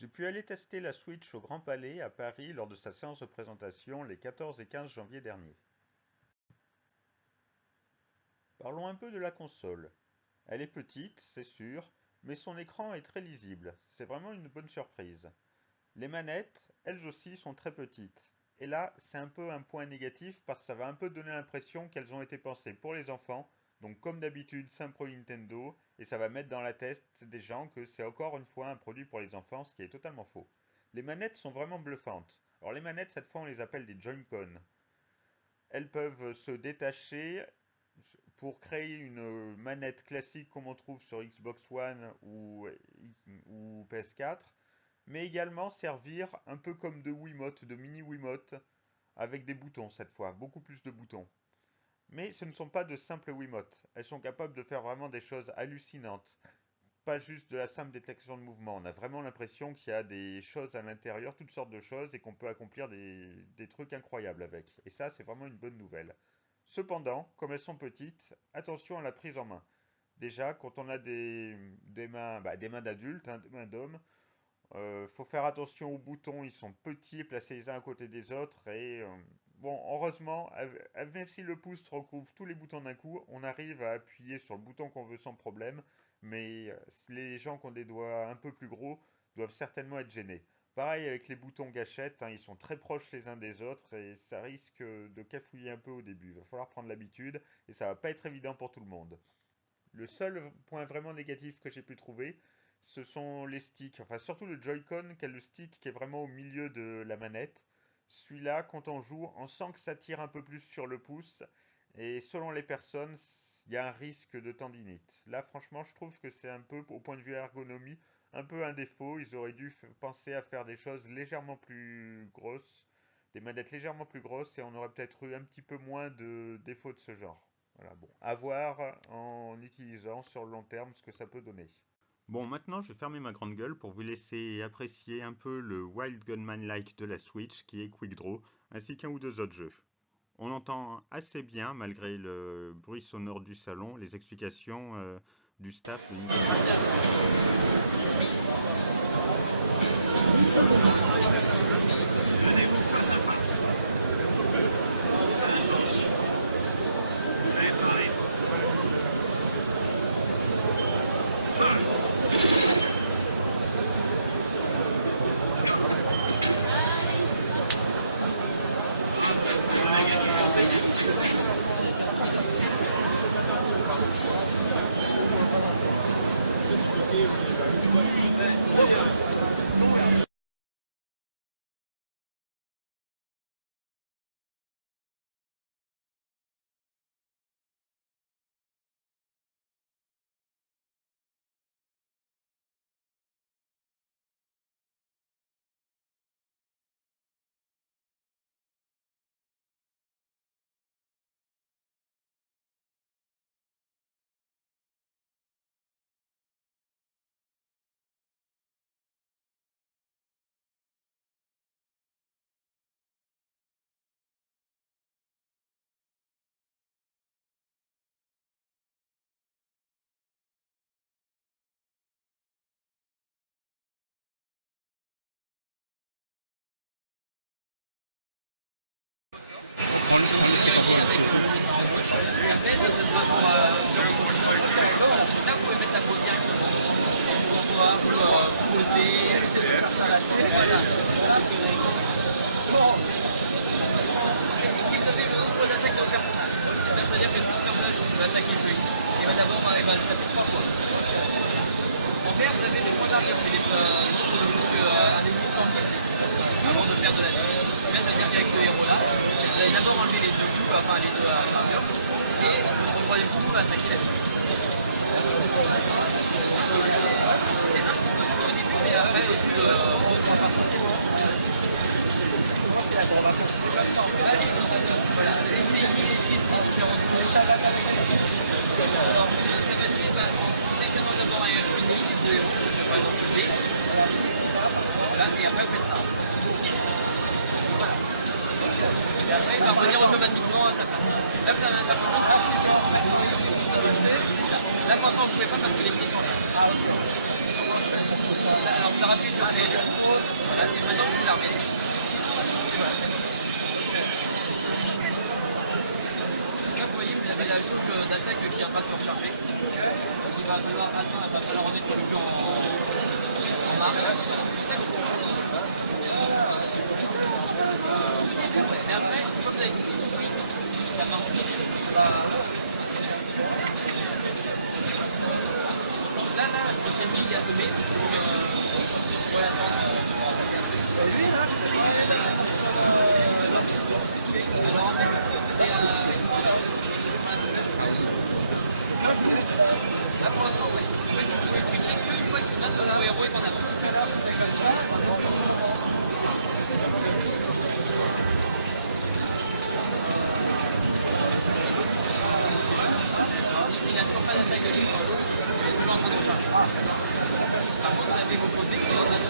J'ai pu aller tester la Switch au Grand Palais à Paris lors de sa séance de présentation les 14 et 15 janvier dernier. Parlons un peu de la console. Elle est petite, c'est sûr, mais son écran est très lisible. C'est vraiment une bonne surprise. Les manettes, elles aussi, sont très petites. Et là, c'est un peu un point négatif parce que ça va un peu donner l'impression qu'elles ont été pensées pour les enfants. Donc comme d'habitude, c'est un pro Nintendo et ça va mettre dans la tête des gens que c'est encore une fois un produit pour les enfants, ce qui est totalement faux. Les manettes sont vraiment bluffantes. Alors les manettes, cette fois, on les appelle des Joy-Con. Elles peuvent se détacher pour créer une manette classique comme on trouve sur Xbox One ou PS4, mais également servir un peu comme de Wiimote, de mini Wiimote, avec des boutons cette fois, beaucoup plus de boutons. Mais ce ne sont pas de simples Wiimotes, elles sont capables de faire vraiment des choses hallucinantes, pas juste de la simple détection de mouvement. On a vraiment l'impression qu'il y a des choses à l'intérieur, toutes sortes de choses, et qu'on peut accomplir des trucs incroyables avec. Et ça, c'est vraiment une bonne nouvelle. Cependant, comme elles sont petites, attention à la prise en main. Déjà, quand on a des mains, des mains d'adultes, hein, des mains d'hommes, faut faire attention aux boutons, ils sont petits, placés les uns à côté des autres. Et bon, heureusement, même si le pouce recouvre tous les boutons d'un coup, on arrive à appuyer sur le bouton qu'on veut sans problème. Mais les gens qui ont des doigts un peu plus gros doivent certainement être gênés. Pareil avec les boutons gâchettes, hein, ils sont très proches les uns des autres et ça risque de cafouiller un peu au début. Il va falloir prendre l'habitude et ça va pas être évident pour tout le monde. Le seul point vraiment négatif que j'ai pu trouver, ce sont les sticks. Enfin, surtout le Joy-Con, qui est le stick qui est vraiment au milieu de la manette. Celui-là, quand on joue, on sent que ça tire un peu plus sur le pouce. Et selon les personnes, il y a un risque de tendinite. Là, franchement, je trouve que c'est un peu, au point de vue ergonomie, un peu un défaut. Ils auraient dû penser à faire des choses légèrement plus grosses, des manettes légèrement plus grosses, et on aurait peut-être eu un petit peu moins de défauts de ce genre. Voilà, bon, à voir en utilisant sur le long terme ce que ça peut donner. Bon, maintenant je vais fermer ma grande gueule pour vous laisser apprécier un peu le Wild Gunman-like de la Switch qui est Quick Draw, ainsi qu'un ou deux autres jeux. On entend assez bien, malgré le bruit sonore du salon, les explications du staff de Nintendo. Alors vous appuyez sur L. Voilà, et maintenant vous l'armez. Et voilà, c'est bon. Là vous voyez, vous avez la jauge d'attaque qui est en train de se recharger. Donc il va falloir attendre, il va falloir remettre le jeu en marche. Et après, une fois que vous avez tout compris, ça marche. Là, votre ennemi il est assommé. Voilà, attendre. Alors en fait, c'est là pour l'instant, oui. En fait, vous pouvez switcher qu'une fois que notre héros est en avance. Il n'a toujours pas d'attaque de livre. Il est toujours en train de charger. Par contre, vous avez vos côtés qui sont en attaque.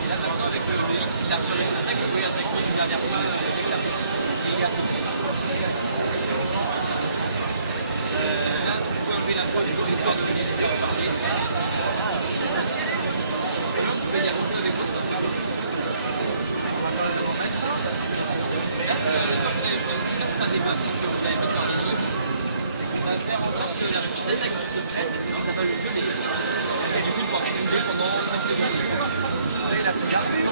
Et là maintenant, avec le X, il a rechargé son attaque. Vous pouvez attaquer une dernière fois avec la et il a tout. Là, vous pouvez enlever la croix du jour histoire de venir ici reparler. Vous pouvez y avancer avec vos sorts. Là, c'est un des modes que vous allez mettre en ligne. On va faire en sorte que la petite attaque qui se prête, ça va juste les deux. Et du coup, pouvoir cumuler pendant 5 secondes. Voilà, et la petite armure.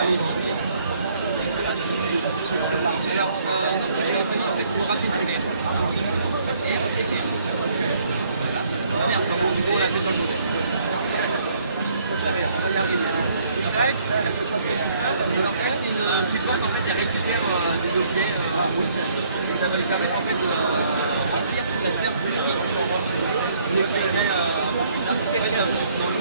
Allez-y. Et alors, en fait, pour rater ce l'air. Et arrêter. Ah merde, par contre, du coup, on l'a fait sans le côté. Alors elle, c'est une support en fait, elle récupère des objets ça va lui permettre en fait de remplir toute la terre plus vite. Je l'expliquerai en fait dans le jeu.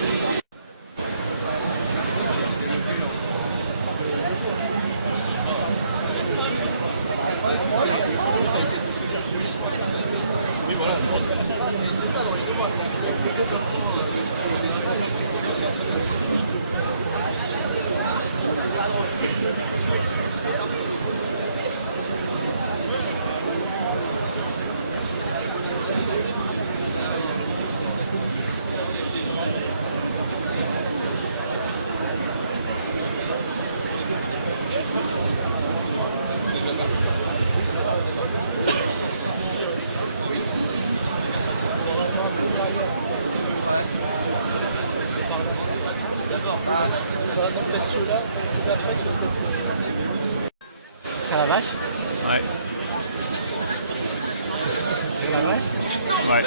Oui, voilà. Mais c'est ça dans les deux mois. Le développement d'abord, peut-être ceux-là, et après c'est peut-être... À la vache? Ouais. À la vache? Ouais.